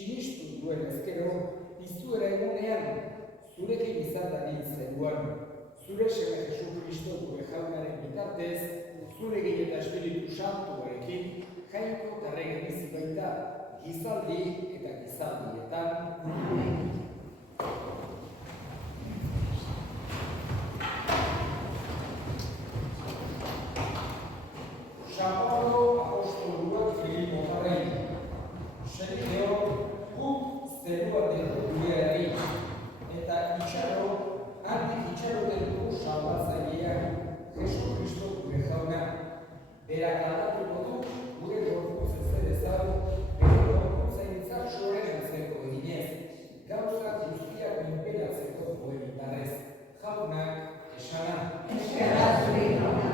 sinistu duen ezkero, izuera egunean, zurekin izan dadin zeruan, zure seme Jesu Kristo gure jaunaren bitartez, zurekin eta Espiritu Santuarekin, jainko eta rege bizi baita, gizaldi eta gizaldietan. Amen. San Pablo apostoluak Filipotarrei, senideo guk zerua delu gureari, eta itxaro, handik itxaro delu salbatzaileak Jesu Kristo gure jauna. Berak aldatuko du gure gorputz ezerezau, bere gorputzaintzak soren antzeko eginez, gauza guztiak minperatzeko duen indarrez. Jaunak esana. Eskerrak zure jauna.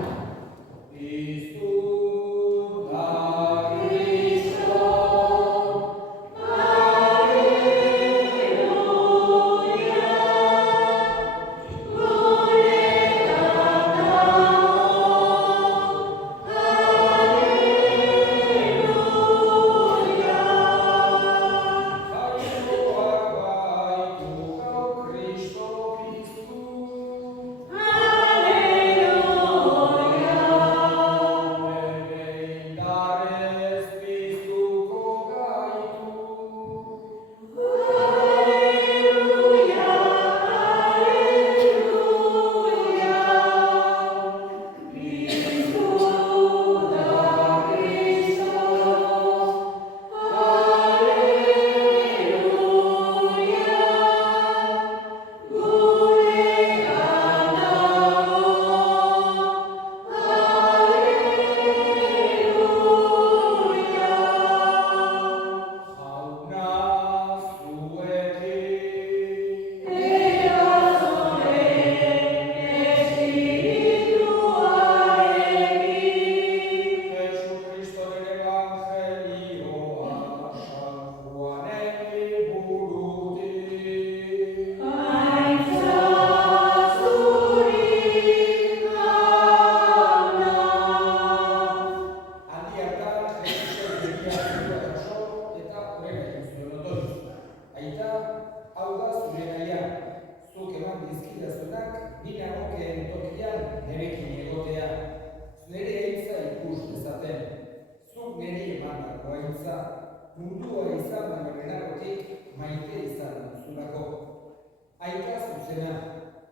Mundua izan baino lehenagotik maite izan duzulako. Aita zuzena,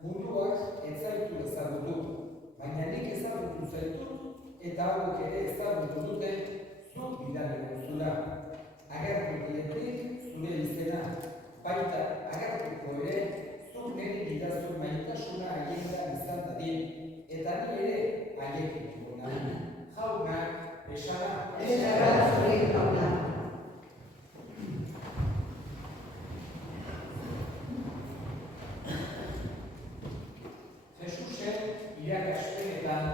munduak ez zaitu ezagutu, baina nik ezagutu zaitut eta hauek ere ezagutu dute zuk bidali duzula. Agertu dietik zure izena, baita agertuko ere zuk niri bidazu maitasuna haietan izan dadin, eta ni ere haiekin egon nahi. Jaunak esana. Esana zure jaunak. Irakaspenetan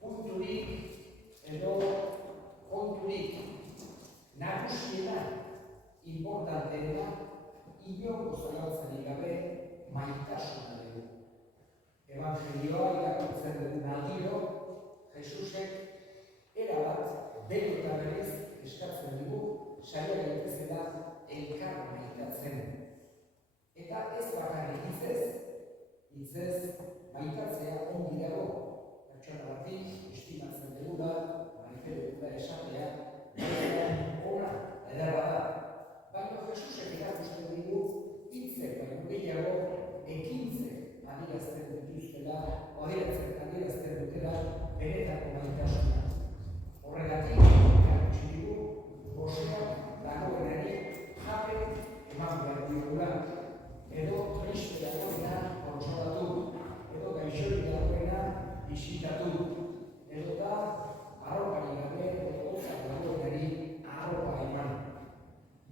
punturik edo konturik nagusiena importanteena inongo zalantzarik gabe maitasuna dugu. Evangelioa irakurtzen dugun aldiro, Jesusek erabat behin eta berriz eskatzen dugu saia gaitezela elkar maitatzen. Eta ez bakarrik hitzez maitatzea ongi dago, pertsona bati estimatzen dugula, maite dugula esatea, ona ederra da. Baina Jesusek erakusten digu hitzek baino gehiago ekintzek adierazten dituztela, adierazten dutela benetako maitasuna. Horregatik, erakutsi digu, boseak dagoenari jabe eman behar diogula, edo triste dagoena kontsolatu, edo gaixorik dagoena bisitatu, edo da arropari gabe edo gozak dagoenari arropa eman.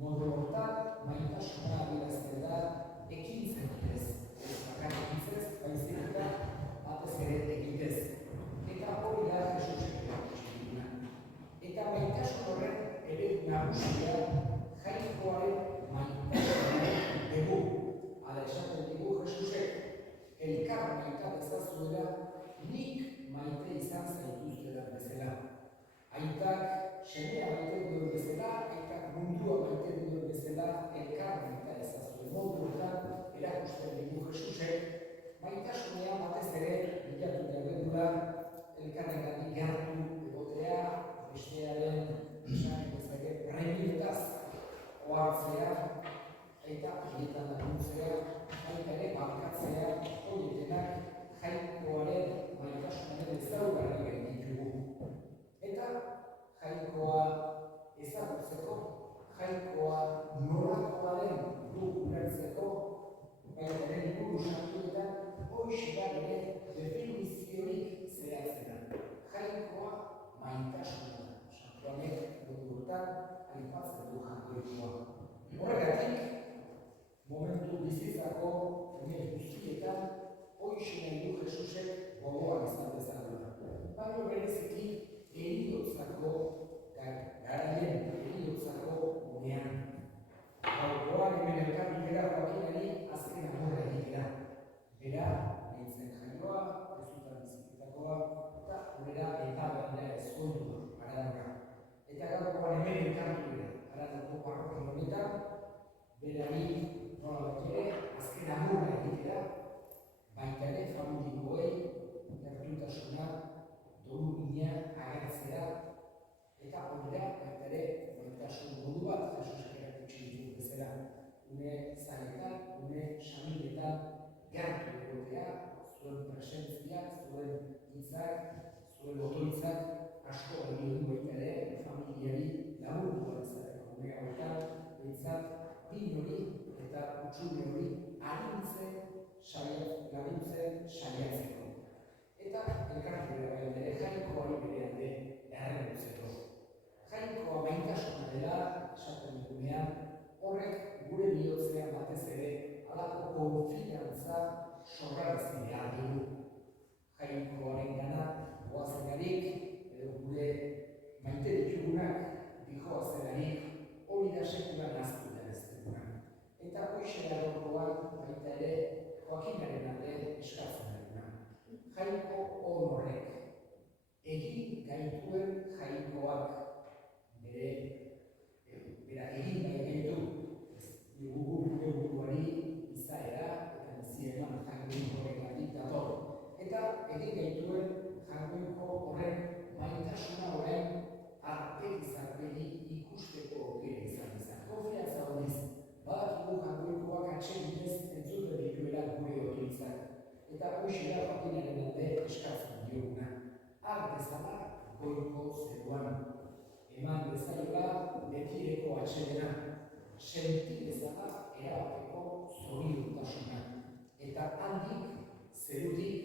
Modu hortan maitasuna adierazten da ekintzen bidez, ez bakarrik hitzez, baizik eta batez ere egitez. Eta hori da Jesusek erakutsi diguna. Eta maitasun horren eredu nagusia jainkoaren maitasuna dugu. Hala esaten digu Jesusek elkar maita dezazuela nik maite izan zaituztela bezala. Aitak semea maite duen bezala, aitak mundu elkarren eta ezazuen moduetan erakusten digu Jesusek, maitasunean batez ere bilatu behar dugula elkarrengatik gertu egotea, bestearen esan dezake premietaz ohartzea eta horietan laguntzea, baita ere barkatzea, horietenak jainkoaren maitasunaren ezaugarriak ditugu. Eta jainkoa ezagutzeko, jainkoa nolakoaren du ulertzeko, baita ere liburu santuetan hoxe da ere definiziorik zehatzena. Jainkoa maitasuna. Santuanek dugurtan aipatzen du jainkoa. Horregatik, momentu bizitzako ume guztietan hoxe nahi du Jesusek gogoan izan dezakela. Baina bereziki heriotzako garaien heriotzako unean. Gaurkoan hemen elkarbilera Joakinari azken amorra egitera. Bera, nintzen jaioa, ez dutan bizikitakoa, eta horrela eta berrera ezkontua, Aranaka. Eta gaurkoan hemen elkarbilera, Aranako parrokia honetan, berari nola ere azken amorra egitera, baita ere familikoei gertutasuna, dolumina agertzea, eta horrela baita ere maitasun modu bat Jesusek erakutsi ditu bezala. Une zailetan, une samiletan gertu egotea, zuen presentzia, zuen hitzak, zuen otoitzak asko egin du baita ere familiari lagundu bat izateko. Une hauetan, hitzak bin hori eta utxune hori laguntzen saiatzeko. Eta elkartera baita ere jainkoari bere alde errenutzeko. Jainkoa maitasuna dela esaten dugunean, horrek gure bihotzean batez ere halako konfiantza sorrarazten behar dugu. Jainkoaren gana goazelarik, edo gure maite ditugunak dijoazelarik, hori da sekulan aztu da ez duguna. Eta hoxe gaurkoan baita ere Joakinaren alde eskatzen duguna. Jainko horrek egin gaituen jainkoak bera egin nahi gaitu gure buruari izaera eta bizietan jainko horregatik dator. Eta egin gaituen jainko horren maitasuna horren arpegi ikusteko aukera izan. Konfiantza horiz, badakigu jainkoak atsegidez entzuten dituela gure otoitzak. Eta hoxe da Joakinaren alde eskatzen dioguna. Har bezala goiko zeruan. Eman bezala betireko atsedena, senti bezala erabateko zoriontasuna. Eta handik zerutik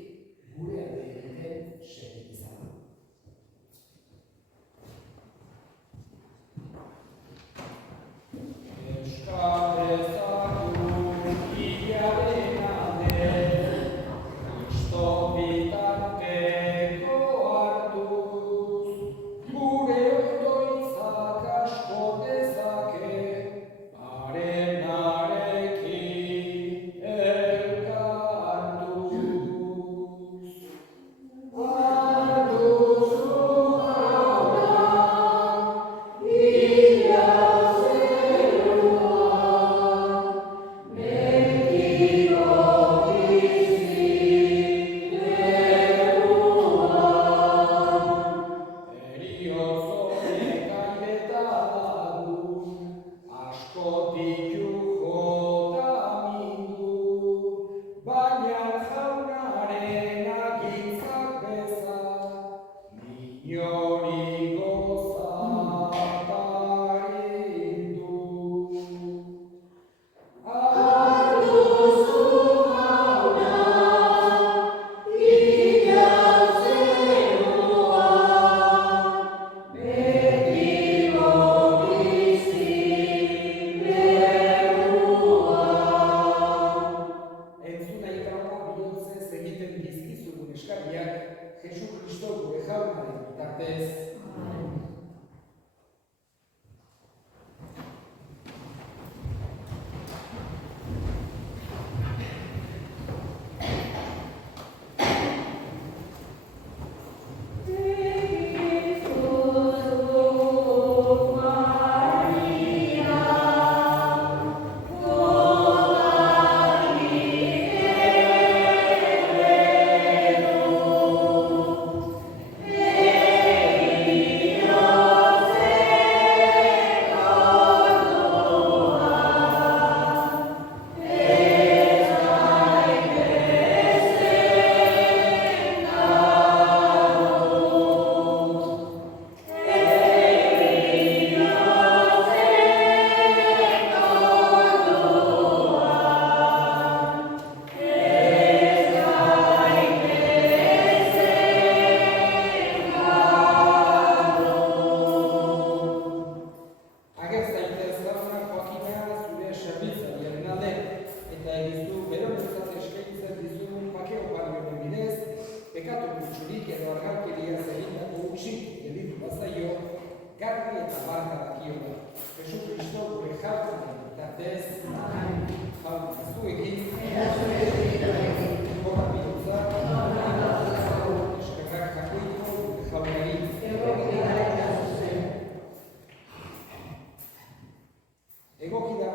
gure alde egiten senti bezala.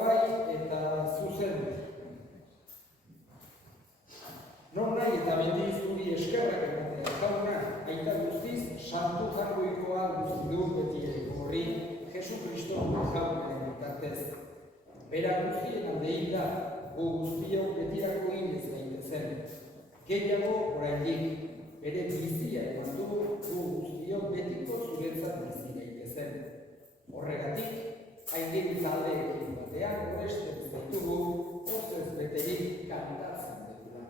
bai eta zuzen. Non nahi eta beti zuri eskerrak ematea jauna, aita guztiz, santu jargoikoa guzti du beti horri, Jesu Kristo jaunaren bitartez. Bera guztien aldein da, gu guztiok betirako inez gaitezen. Gehiago oraindik, bere bizia eman du, gu guztiok betiko zuretzat bizi gaitezen. Horregatik, hain taldeekin batean goresten zaitugu, pozez beterik kantatzen dugula.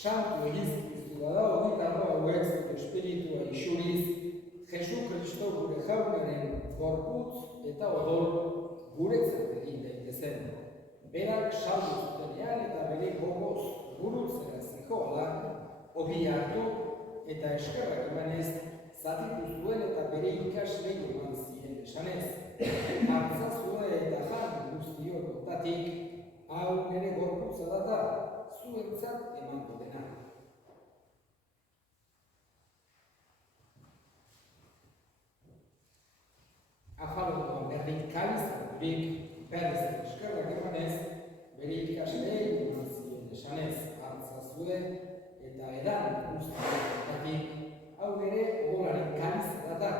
Santu egizkizu da horietako hauek zure espiritua isuriz, Jesu Kristo gure jaunaren gorputz eta odol guretzat egin daitezen. Berak saldu zutenean eta bere gogoz gurutzera zihoala, ogi hartu eta eskerrak emanez, zatitu zuen eta bere ikaslei eman zien esanez. Hartzazue eta jan guztiok otatik, hau nire gorputza data, zuentzat emango dena. Afaloan berdin kalizatik berriz eskerrak emanez, bere ikaslei eman zien esanez. Hartzazue eta edan guztiok hau ere odolaren kaliza data,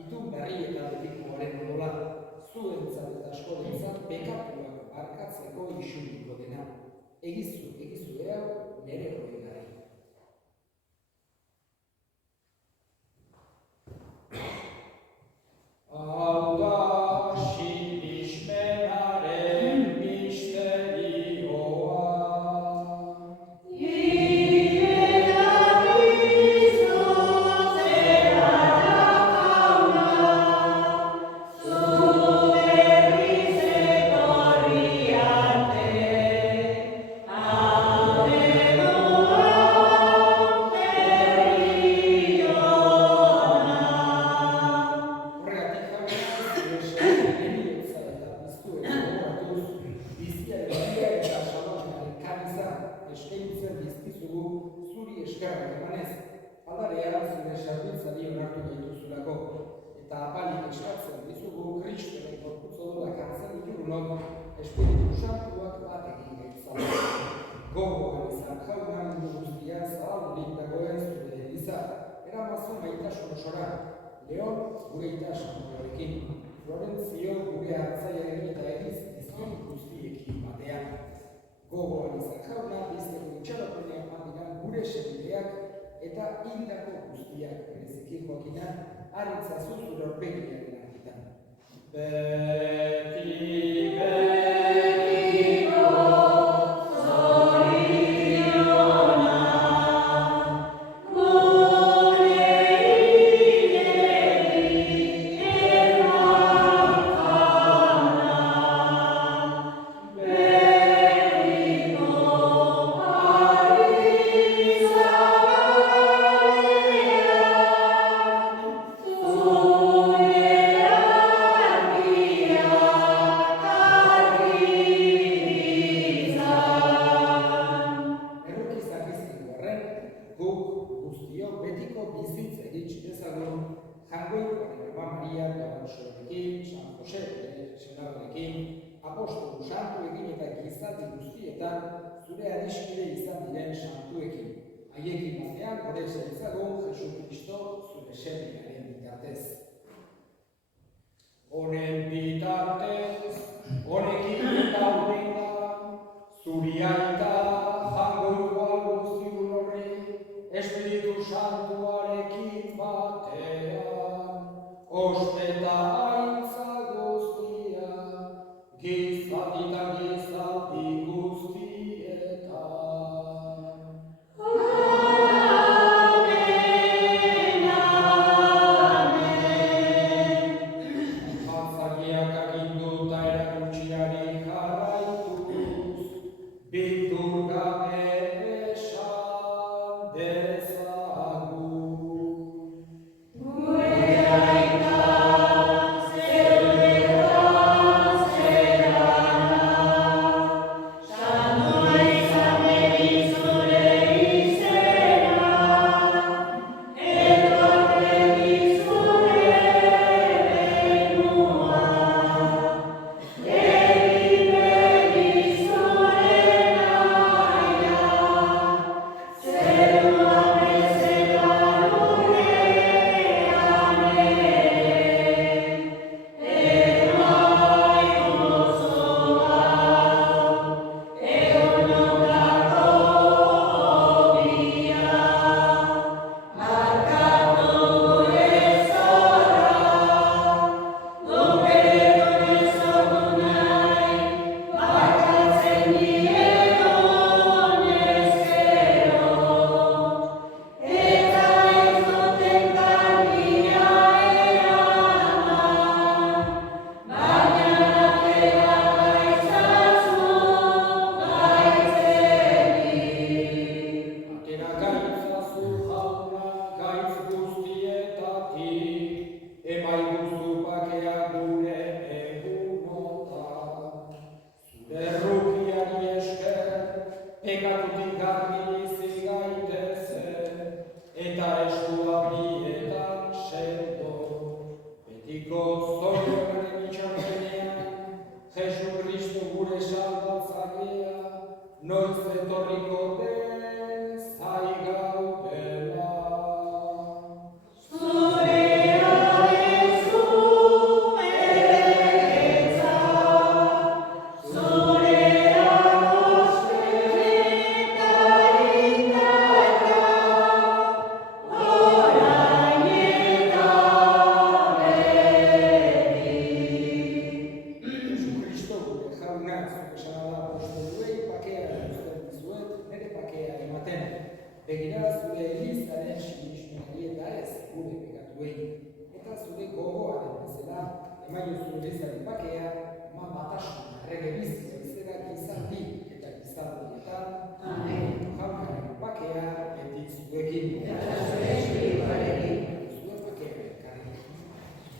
itun berri eta betikoaren odola, zuentzat eta askorentzat bekatuak barkatzeko isuriko dena. Egizu hau nere horregari. Hau da sinismenaren misterioa. Eta apalik eskatzen dizugu Kristoren gorputz odolak hartzen ditugunok Espiritu Santuak bat egin gaitzala. Gogoan izan jauna mundu guztia zabaldurik dagoen zure eliza, eramazu maitasun osora, Leon gure itasunioarekin, Florentzio gure hartzailearen eta egiz izan guztiekin batean. Gogoan izan jauna bizteko itxaropenean mandiran gure senideak eta hildako guztiak berezikin jokinan, haritzazu zure orpegiaren argitan. Yeah. apostolu santuekin eta gizarte guztietan zure adiskide izan diren santuekin. Haiekin batean, gure zaitzagun Jesu Kristo zure semiaren bitartez. Honen bitartez, honekin eta horrenga, zuri aita jangoikoa guztiun horri, Espiritu Santuarekin batean, ospeta aintza guztia, gizaldi eta gizaldi guztietan. Amen, amen. Jantzagiak aginduta erakutsiari jarraituz, bildur gabe esan dezagun. Pekatutik garbi bizi gaitezen, eta eskua bietan sendo. Betiko zorioaren itxaropenean, Jesu Kristo gure salbatzailea, noiz etorriko den zai gaudela. Begira zure elizaren sinismenari eta ez gure pekatuei. Eta zure gogoaren bezala, emaio zure elizaren bakea, eman batasun errege bizitza izera gizaldi eta gizaldietan. Amen. Jaunaren bakea beti zuekin. Eta zure espirituarekin. Zure bakea ekarri. Amen.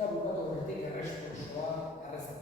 Eta bukatu horretik erreskursoa errezatzen.